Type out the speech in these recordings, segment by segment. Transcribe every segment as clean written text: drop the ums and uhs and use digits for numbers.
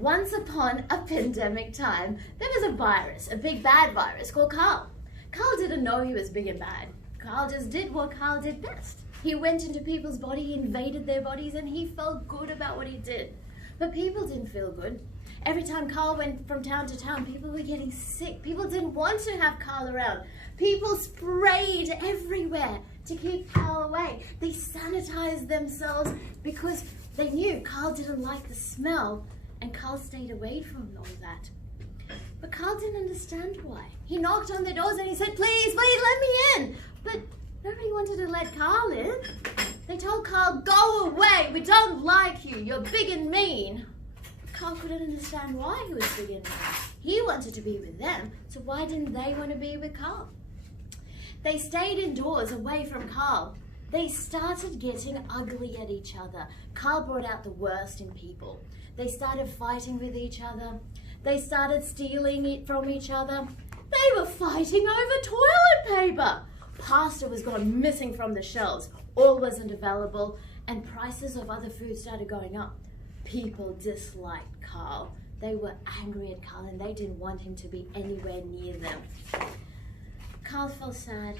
Once upon a pandemic time, there was a virus, a big bad virus called Carl. Carl didn't know he was big and bad. Carl just did what Carl did best. He went into people's body, he invaded their bodies, and he felt good about what he did. But people didn't feel good. Every time Carl went from town to town, people were getting sick. People didn't want to have Carl around. People sprayed everywhere to keep Carl away. They sanitized themselves because they knew Carl didn't like the smell, and Carl stayed away from all that. But Carl didn't understand why. He knocked on their doors and he said, please, let me in. But nobody wanted to let Carl in. They told Carl, go away, we don't like you, you're big and mean. Carl couldn't understand why he was big and mean. He wanted to be with them, so why didn't they want to be with Carl? They stayed indoors away from Carl. They started getting ugly at each other. Carl brought out the worst in people. They started fighting with each other. They started stealing it from each other. They were fighting over toilet paper. Pasta was gone missing from the shelves. Oil wasn't available, and prices of other food started going up. People disliked Carl. They were angry at Carl, and they didn't want him to be anywhere near them. Carl felt sad.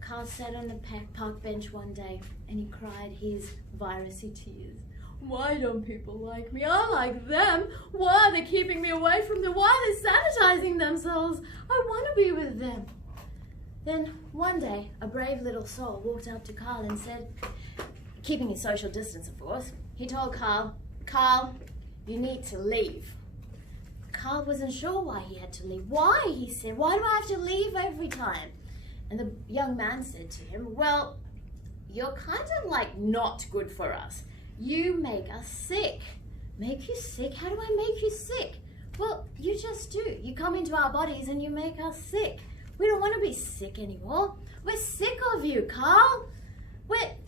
Carl sat on the park bench one day and he cried his virusy tears. Why don't people like me? I like them. Why are they keeping me away from them? Why are they sanitizing themselves? I want to be with them. Then one day, a brave little soul walked up to Carl and said, keeping his social distance, of course, he told Carl, Carl, you need to leave. Carl wasn't sure why he had to leave. Why, he said, why do I have to leave every time? And the young man said to him, well, you're kind of like not good for us. You make us sick. Make you sick? How do I make you sick? Well, you just do. You come into our bodies and you make us sick. We don't want to be sick anymore. We're sick of you, Carl.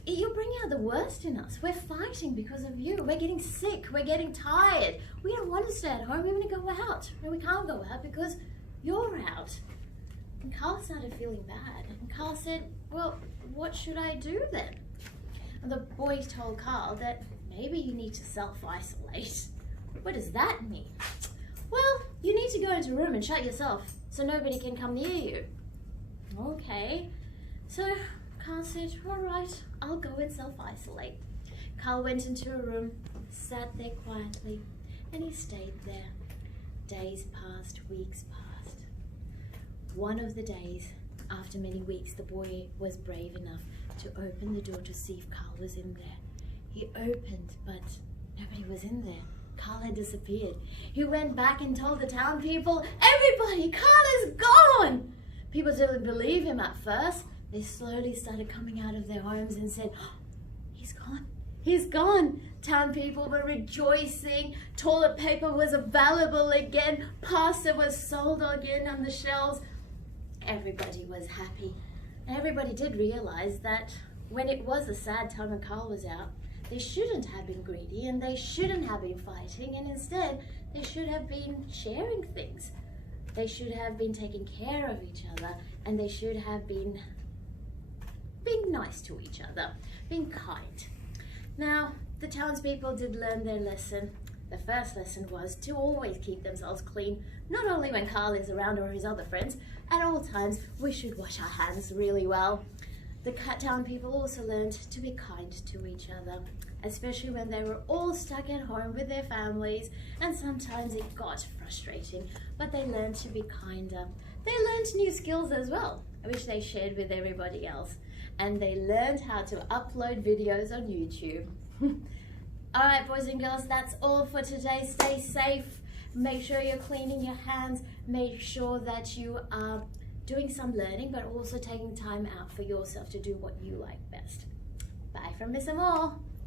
You bring out the worst in us. We're fighting because of you. We're getting sick. We're getting tired. We don't want to stay at home. We want to go out. And we can't go out because you're out. And Carl started feeling bad. And Carl said, well, what should I do then? And the boy told Carl that maybe you need to self-isolate. What does that mean? Well, you need to go into a room and shut yourself so nobody can come near you. Okay. So Carl said, all right, I'll go and self-isolate. Carl went into a room, sat there quietly, and he stayed there. Days passed, weeks passed. One of the days, after many weeks, the boy was brave enough to open the door to see if Carl was in there. He opened, but nobody was in there. Carl had disappeared. He went back and told the town people, everybody, Carl is gone! People didn't believe him at first. They slowly started coming out of their homes and said, oh, he's gone. He's gone. Town people were rejoicing. Toilet paper was available again. Pasta was sold again on the shelves. Everybody was happy. And everybody did realize that when it was a sad time when Carl was out, they shouldn't have been greedy and they shouldn't have been fighting, and instead they should have been sharing things. They should have been taking care of each other, and they should have been being nice to each other, being kind. Now, the townspeople did learn their lesson. The first lesson was to always keep themselves clean, not only when Carl is around or his other friends. At all times, we should wash our hands really well. The town people also learned to be kind to each other, especially when they were all stuck at home with their families, and sometimes it got frustrating, but they learned to be kinder. They learned new skills as well, which they shared with everybody else, and they learned how to upload videos on YouTube. All right, boys and girls, that's all for today. Stay safe. Make sure you're cleaning your hands. Make sure that you are doing some learning, but also taking time out for yourself to do what you like best. Bye from Miss Amore.